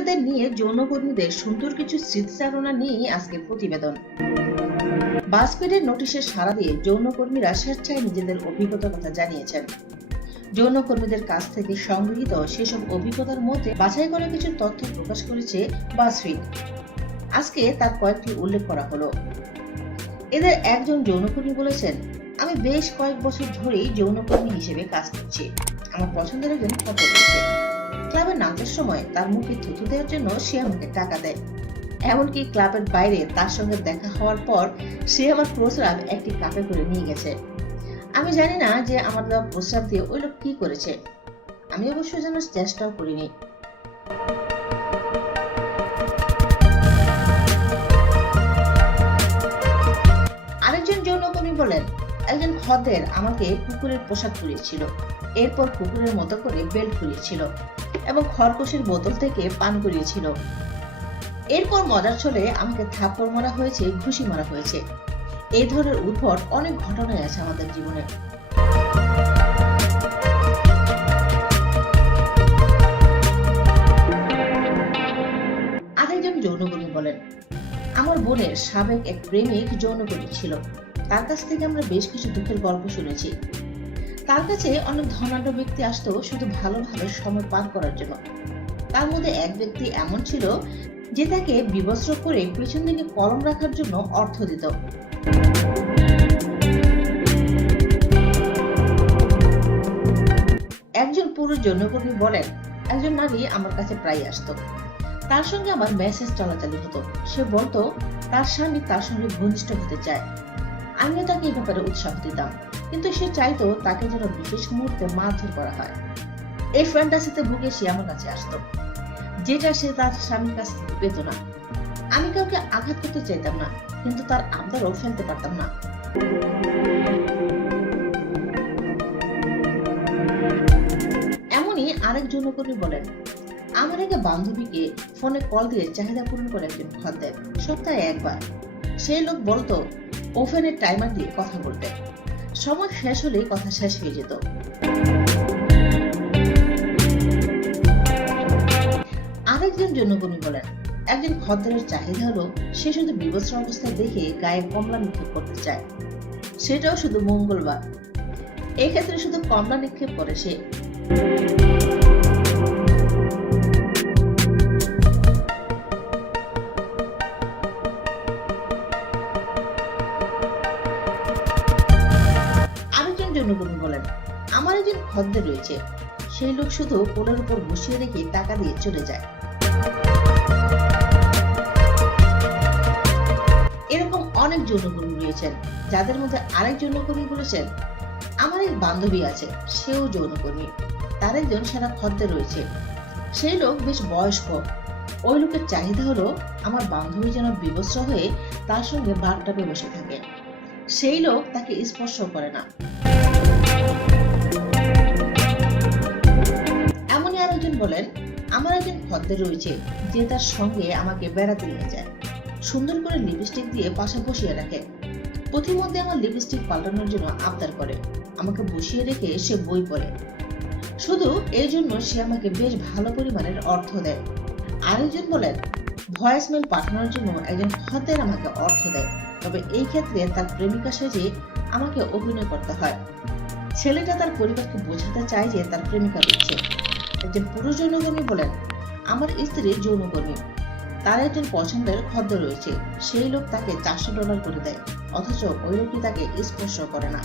বাসিন্দাদের নিয়ে যৌনকর্মীদের সুন্দর কিছু স্মৃতিচারণা নিয়েই আজকের প্রতিবেদন। বাসপিডের নোটিশে সাড়া দিয়ে যৌনকর্মীরা স্বেচ্ছায় নিজেদের অভিজ্ঞতার কথা জানিয়েছেন। যৌনকর্মীদের কাছ থেকে সংগৃহীত সেসব অভিজ্ঞতার মধ্যে বাছাই করা কিছু তথ্য প্রকাশ করেছে বাসফিড আজকে তার কয়েকটি উল্লেখ করা হলো। এদের একজন যৌনকর্মী বলেছেন, আমি বেশ কয়েক বছর ধরেই যৌনকর্মী হিসেবে কাজ করছি। আমার পছন্দের একজন ফটো রয়েছে ক্লাবে নাচার সময় তার মুখে থুতু দেওয়ার জন্য সে আমাকে টাকা দেয়। এমনকি ক্লাবের বাইরে তার সঙ্গে দেখা হওয়ার পর সে আমার প্রস্রাব একটি কাপে করে নিয়ে গেছে। আমি জানি না যে আমার দেওয়া প্রস্রাব দিয়ে ওই লোক কি করেছে। আমি অবশ্য জানার চেষ্টাও করিনি। আরেকজন যৌনকর্মী বলেন, একজন খদ্দের আমাকে কুকুরের পোশাক পরিয়েছিল। এরপর কুকুরের মতো করে বেল্ট পরিয়েছিল। এবং খরগোশের বোতল থেকে পান করিয়েছিল। এরপর মজার ছলে আমাকে থাপ্পড় মারা হয়েছে, ঘুষি মারা হয়েছে। এই ধরনের উদ্ভট অনেক ঘটনাই আছে আমাদের জীবনে। আরেকজন যৌনকর্মী বলেন, আমার বোনের সাবেক এক প্রেমিক যৌনকর্মী ছিল। তার কাছ থেকে আমরা বেশ কিছু দুঃখের গল্প শুনেছি। তার কাছে অনেক ধনাঢ্য ব্যক্তি আসতো শুধু ভালো ভালোভাবে সময় পার করার জন্য? তার মধ্যে এক ব্যক্তি এমন ছিল যে তাকে বিবস্ত্র করে পেছন দিকে কলম রাখার জন্য অর্থ দিত। একজন পুরুষ যৌনকর্মী বলেন, একজন নারী আমার কাছে প্রায় আসতো। তার সঙ্গে আমার মেসেজ চলাচলি হতো। সে বলতো, তার স্বামী তার সঙ্গে ঘনিষ্ঠ হতে চায়। আমিও তাকে এই ব্যাপারে উৎসাহ দিতাম। কিন্তু সে চাইতো তাকে যেন বিশেষ মুহূর্তে মারধর করা হয়। এই ফ্যান্টাসিতে ভুগে সে আমার কাছে আসতো, যেটা সে তার স্বামীর কাছ থেকে পেত না। আমি কাউকে আঘাত করতে চাইতাম না, কিন্তু তার আবদারও ফেলতে পারতাম না। এমনই আরেক যৌনকর্মী বলেন, আমার এক বান্ধবীকে ফোনে কল দিয়ে চাহিদা পূরণ করে একজন খদ্দের সপ্তাহে একবার। সেই লোক বলতো ওভেনের টাইমার দিয়ে কথা বলতে। সময় শেষ হলেই কথা শেষ হয়ে যেত। আরেকজন যৌনকর্মী বলেন, একজন খদ্দারের চাহিদা হলো সে শুধু বিবস্ত্র অবস্থায় দেখে গায়ে কমলা নিক্ষেপ করতে চায়। সেটাও শুধু মঙ্গলবার। এক্ষেত্রে শুধু কমলা নিক্ষেপ করে সে। যৌনকর্মী বলেন, আমার একজন খদ্দের রয়েছে। সেই লোক শুধু কোলের উপর বসিয়ে রেখে টাকা দিয়ে চলে যায়। এরকম অনেক যৌনকর্মী রয়েছেন, যাদের মধ্যে আরেক যৌনকর্মী বলেছেন, আমার এক বান্ধবী আছে, সেও যৌনকর্মী। তার একজন সেরা খদ্দের রয়েছে। সেই লোক বেশ বয়স্ক। ওই লোকের চাহিদা হলো, আমার বান্ধবী যেন বিবস্ত্র হয়ে তার সঙ্গে বাগটাপে বসে থাকে। সেই লোক তাকে স্পর্শ করে না। এমনই আরেকজন বলেন, আমার একজন খদ্দের রয়েছে, যে তার সঙ্গে আমাকে বেড়াতে নিয়ে যায়। সুন্দর করে লিপস্টিক দিয়ে পাশে বসিয়ে রাখে। প্রতিমধ্যে আমার লিপস্টিক পাল্টানোর জন্য আবদার করে। আমাকে বসিয়ে রেখে সে বই পড়ে। শুধু এই জন্য সে আমাকে বেশ ভালো পরিমাণের অর্থ দেয়। আরেকজন বলেন, ভয়েস মেল পাঠানোর জন্য একজন খদ্দের আমাকে অর্থ দেয়। তবে এই ক্ষেত্রে তার প্রেমিকা সেজে আমাকে অভিনয় করতে হয়। ছেলেটা তার পরিবারকে বোঝাতে চায় যে তার প্রেমিকা রয়েছে। একজন পুরুষ যৌনকর্মী বলেন, আমার স্ত্রী যৌনকর্মী। তার একজন পছন্দের খদ্দ রয়েছে। সেই লোক তাকে চারশো ডলার করে দেয়, অথচ ওই লোকটি তাকে স্পর্শ করে না।